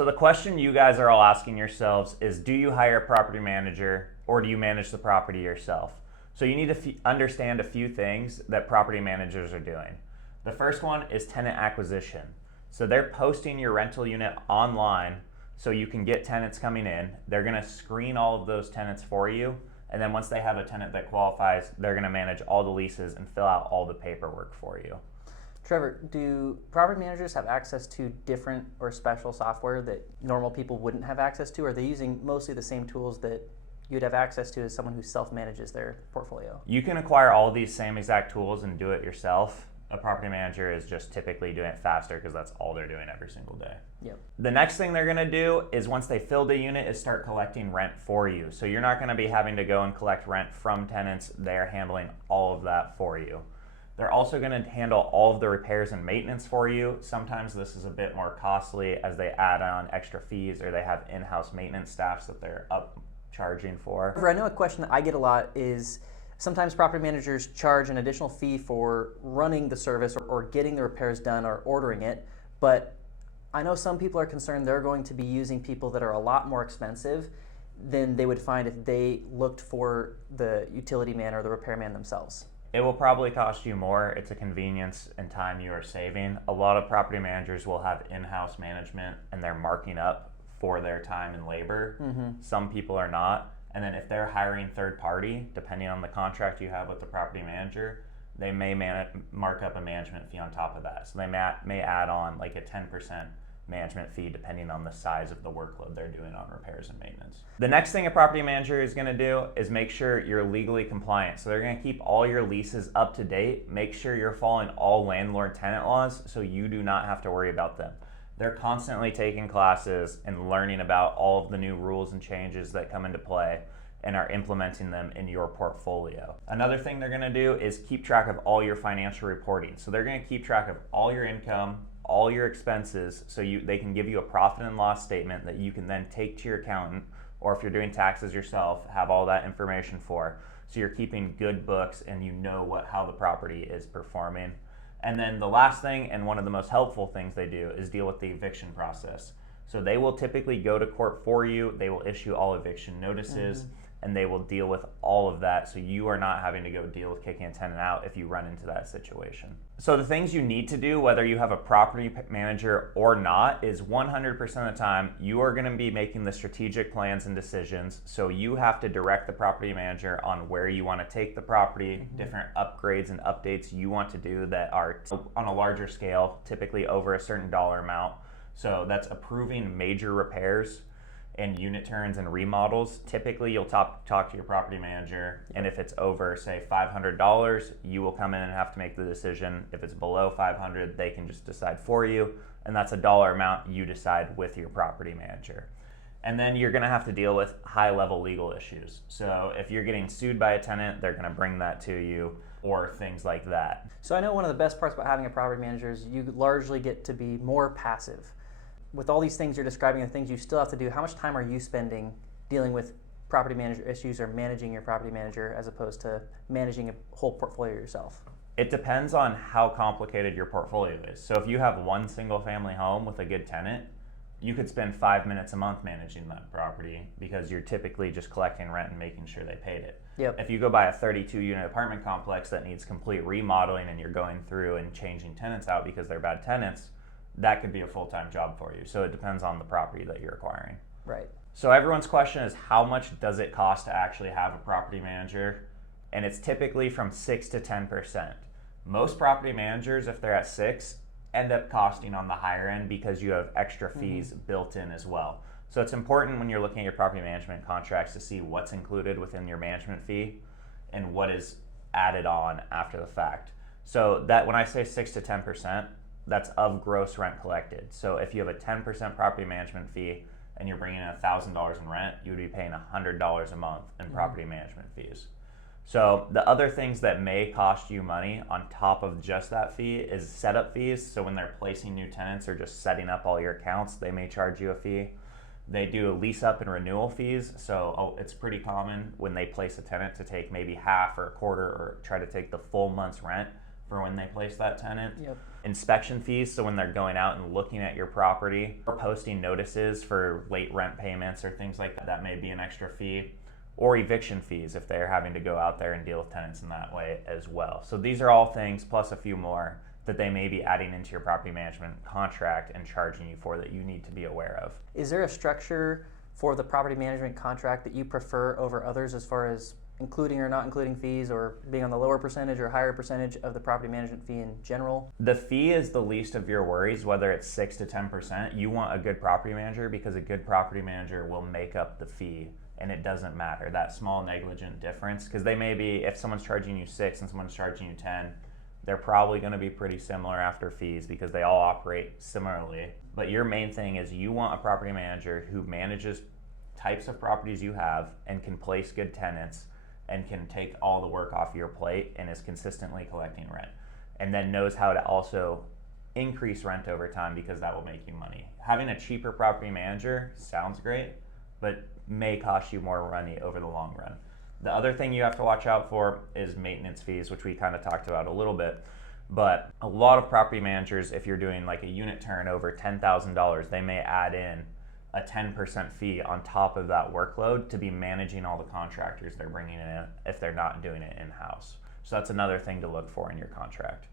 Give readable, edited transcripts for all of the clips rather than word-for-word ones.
So the question you guys are all asking yourselves is, do you hire a property manager or do you manage the property yourself? So you need to understand a few things that property managers are doing. The first one is tenant acquisition. So they're posting your rental unit online so you can get tenants coming in. They're going to screen all of those tenants for you. And then once they have a tenant that qualifies, they're going to manage all the leases and fill out all the paperwork for you. Trevor, do property managers have access to different or special software that normal people wouldn't have access to? Or are they using mostly the same tools that you'd have access to as someone who self-manages their portfolio? You can acquire all these same exact tools and do it yourself. A property manager is just typically doing it faster because that's all they're doing every single day. Yep. The next thing they're going to do is, once they filled a unit, is start collecting rent for you. So you're not going to be having to go and collect rent from tenants. They're handling all of that for you. They're also going to handle all of the repairs and maintenance for you. Sometimes this is a bit more costly as they add on extra fees, or they have in-house maintenance staffs that they're charging for. I know a question that I get a lot is, sometimes property managers charge an additional fee for running the service or getting the repairs done or ordering it, but I know some people are concerned they're going to be using people that are a lot more expensive than they would find if they looked for the utility man or the repairman themselves. It will probably cost you more. It's a convenience and time you are saving. A lot of property managers will have in-house management and they're marking up for their time and labor. Some people are not. And then if they're hiring third party, depending on the contract you have with the property manager, they may mark up a management fee on top of that. So they may add on like a 10% management fee depending on the size of the workload they're doing on repairs and maintenance. The next thing a property manager is going to do is make sure you're legally compliant. So they're going to keep all your leases up to date, make sure you're following all landlord-tenant laws so you do not have to worry about them. They're constantly taking classes and learning about all of the new rules and changes that come into play and are implementing them in your portfolio. Another thing they're going to do is keep track of all your financial reporting. So they're going to keep track of all your income, all your expenses, so they can give you a profit and loss statement that you can then take to your accountant, or if you're doing taxes yourself, have all that information for. So you're keeping good books and you know how the property is performing. And then the last thing, and one of the most helpful things they do, is deal with the eviction process. So they will typically go to court for you, they will issue all eviction notices, and they will deal with all of that, so you are not having to go deal with kicking a tenant out if you run into that situation. So the things you need to do, whether you have a property manager or not, is 100% of the time you are going to be making the strategic plans and decisions. So you have to direct the property manager on where you want to take the property, different upgrades and updates you want to do that are on a larger scale, typically over a certain dollar amount. So that's approving major repairs and unit turns and remodels. Typically you'll talk to your property manager, and if it's over, say, $500, you will come in and have to make the decision. If it's below $500, they can just decide for you, and that's a dollar amount you decide with your property manager. And then you're going to have to deal with high-level legal issues. So if you're getting sued by a tenant, they're going to bring that to you, or things like that. So I know one of the best parts about having a property manager is you largely get to be more passive. With all these things you're describing and things you still have to do, how much time are you spending dealing with property manager issues or managing your property manager as opposed to managing a whole portfolio yourself? It depends on how complicated your portfolio is. So if you have one single family home with a good tenant, you could spend 5 minutes a month managing that property because you're typically just collecting rent and making sure they paid it. Yep. If you go buy a 32-unit apartment complex that needs complete remodeling and you're going through and changing tenants out because they're bad tenants, that could be a full-time job for you. So it depends on the property that you're acquiring. Right. So everyone's question is, how much does it cost to actually have a property manager? And it's typically from 6 to 10%. Most property managers, if they're at 6, end up costing on the higher end because you have extra fees built in as well. So it's important when you're looking at your property management contracts to see what's included within your management fee and what is added on after the fact. So that when I say 6 to 10%, that's of gross rent collected. So if you have a 10% property management fee and you're bringing in $1,000 in rent, you would be paying $100 a month in property management fees. So the other things that may cost you money on top of just that fee is setup fees. So when they're placing new tenants or just setting up all your accounts, they may charge you a fee. They do lease up and renewal fees. So it's pretty common when they place a tenant to take maybe half or a quarter or try to take the full month's rent for when they place that tenant. Yep. Inspection fees, so when they're going out and looking at your property, or posting notices for late rent payments or things like that, that may be an extra fee. Or eviction fees if they're having to go out there and deal with tenants in that way as well. So these are all things, plus a few more, that they may be adding into your property management contract and charging you for that you need to be aware of. Is there a structure for the property management contract that you prefer over others as far as including or not including fees, or being on the lower percentage or higher percentage of the property management fee in general? The fee is the least of your worries, whether it's 6 to 10%. You want a good property manager because a good property manager will make up the fee, and it doesn't matter, that small negligent difference, because they may be, if someone's charging you 6 and someone's charging you 10, they're probably going to be pretty similar after fees because they all operate similarly. But your main thing is you want a property manager who manages types of properties you have and can place good tenants and can take all the work off your plate and is consistently collecting rent, and then knows how to also increase rent over time because that will make you money. Having a cheaper property manager sounds great, but may cost you more money over the long run. The other thing you have to watch out for is maintenance fees, which we kind of talked about a little bit. But a lot of property managers, if you're doing like a unit turn over $10,000, they may add in a 10% fee on top of that workload to be managing all the contractors they're bringing in if they're not doing it in-house. So that's another thing to look for in your contract.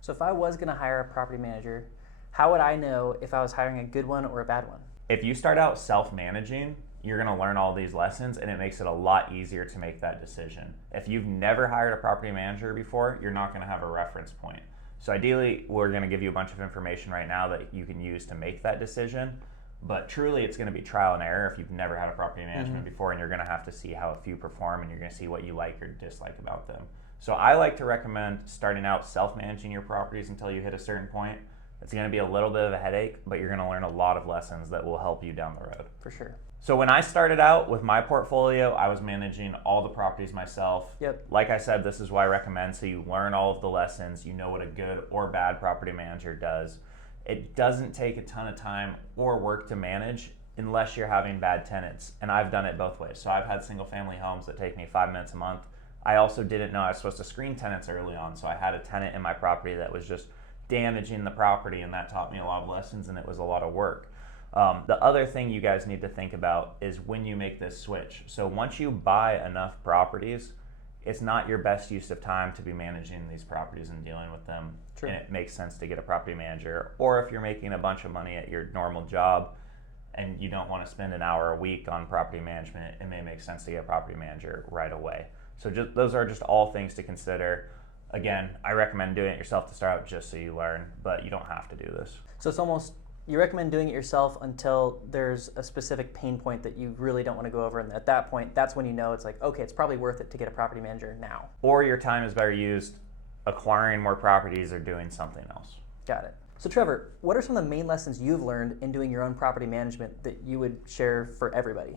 So if I was going to hire a property manager, how would I know if I was hiring a good one or a bad one? If you start out self-managing, you're going to learn all these lessons, and it makes it a lot easier to make that decision. If you've never hired a property manager before, you're not going to have a reference point. So ideally, we're going to give you a bunch of information right now that you can use to make that decision, but truly it's going to be trial and error if you've never had a property management before, and you're going to have to see how a few perform, and you're going to see what you like or dislike about them. So I like to recommend starting out self-managing your properties until you hit a certain point. It's going to be a little bit of a headache, but you're going to learn a lot of lessons that will help you down the road. For sure. So when I started out with my portfolio, I was managing all the properties myself. Yep. Like I said, this is why I recommend, so you learn all of the lessons, you know what a good or bad property manager does. It doesn't take a ton of time or work to manage unless you're having bad tenants. And I've done it both ways. So I've had single family homes that take me 5 minutes a month. I also didn't know I was supposed to screen tenants early on. So I had a tenant in my property that was just damaging the property, and that taught me a lot of lessons, and it was a lot of work. The other thing you guys need to think about is when you make this switch. So once you buy enough properties, it's not your best use of time to be managing these properties and dealing with them. True. And it makes sense to get a property manager. Or if you're making a bunch of money at your normal job and you don't want to spend an hour a week on property management, it may make sense to get a property manager right away. So those are just all things to consider. Again, I recommend doing it yourself to start out just so you learn, but you don't have to do this. So it's almost, you recommend doing it yourself until there's a specific pain point that you really don't want to go over, and at that point, that's when you know it's like, okay, it's probably worth it to get a property manager now. Or your time is better used acquiring more properties or doing something else. Got it. So Trevor, what are some of the main lessons you've learned in doing your own property management that you would share for everybody?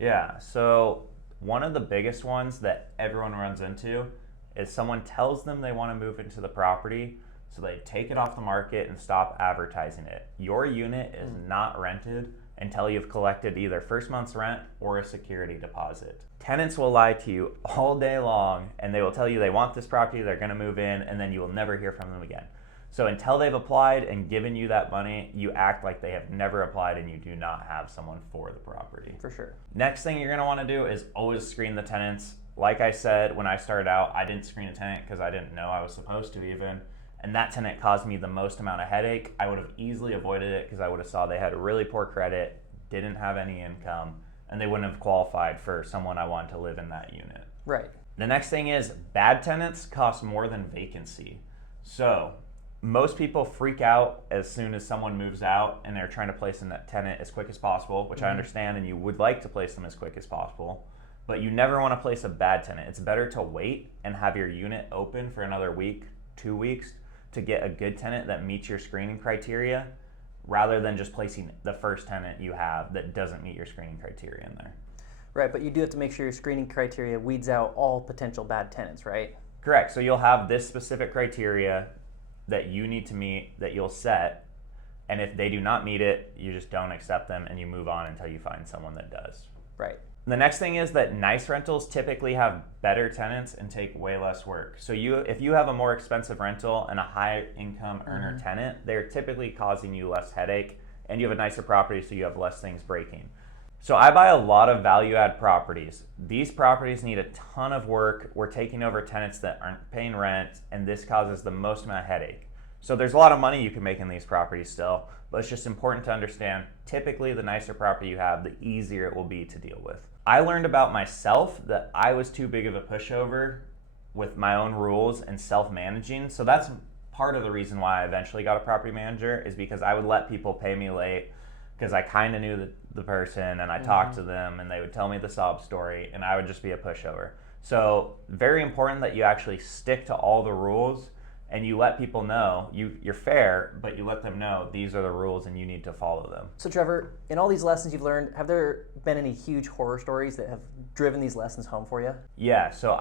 Yeah, so one of the biggest ones that everyone runs into is someone tells them they want to move into the property, so they take it off the market and stop advertising it. Your unit is not rented until you've collected either first month's rent or a security deposit. Tenants will lie to you all day long, and they will tell you they want this property, they're going to move in, and then you will never hear from them again. So until they've applied and given you that money, you act like they have never applied and you do not have someone for the property. For sure. Next thing you're going to want to do is always screen the tenants. Like I said, when I started out, I didn't screen a tenant because I didn't know I was supposed to even. And that tenant caused me the most amount of headache. I would have easily avoided it because I would have saw they had really poor credit, didn't have any income, and they wouldn't have qualified for someone I wanted to live in that unit. Right. The next thing is bad tenants cost more than vacancy. So most people freak out as soon as someone moves out and they're trying to place a tenant as quick as possible, which I understand, and you would like to place them as quick as possible. But you never want to place a bad tenant. It's better to wait and have your unit open for another week, 2 weeks, to get a good tenant that meets your screening criteria, rather than just placing the first tenant you have that doesn't meet your screening criteria in there. Right, but you do have to make sure your screening criteria weeds out all potential bad tenants, right? Correct. So you'll have this specific criteria that you need to meet, that you'll set, and if they do not meet it, you just don't accept them and you move on until you find someone that does. Right. The next thing is that nice rentals typically have better tenants and take way less work. So if you have a more expensive rental and a high income earner tenant, they're typically causing you less headache, and you have a nicer property, so you have less things breaking. So I buy a lot of value add properties. These properties need a ton of work. We're taking over tenants that aren't paying rent, and this causes the most amount of headache. So there's a lot of money you can make in these properties still, but it's just important to understand, typically the nicer property you have, the easier it will be to deal with. I learned about myself that I was too big of a pushover with my own rules and self-managing. So that's part of the reason why I eventually got a property manager, is because I would let people pay me late because I kind of knew the person, and I talked to them and they would tell me the sob story, and I would just be a pushover. So very important that you actually stick to all the rules, and you let people know you're fair, but you let them know these are the rules and you need to follow them. So Trevor, in all these lessons you've learned, have there been any huge horror stories that have driven these lessons home for you? Yeah, so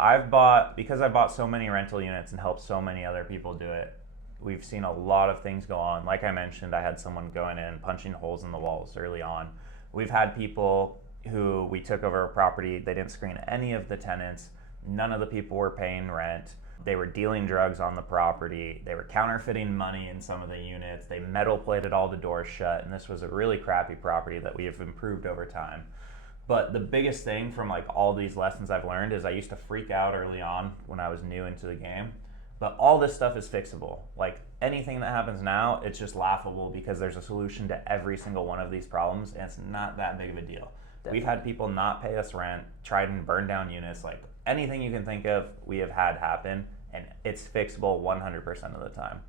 because I bought so many rental units and helped so many other people do it, we've seen a lot of things go on. Like I mentioned, I had someone going in, punching holes in the walls early on. We've had people who we took over a property, they didn't screen any of the tenants, none of the people were paying rent. They were dealing drugs on the property. They were counterfeiting money in some of the units. They metal plated all the doors shut, and this was a really crappy property that we have improved over time. But the biggest thing from like all these lessons I've learned is I used to freak out early on when I was new into the game. But all this stuff is fixable. Like anything that happens now, it's just laughable because there's a solution to every single one of these problems, and it's not that big of a deal. Definitely. We've had people not pay us rent, tried and burn down units, like anything you can think of, we have had happen, and it's fixable 100% of the time.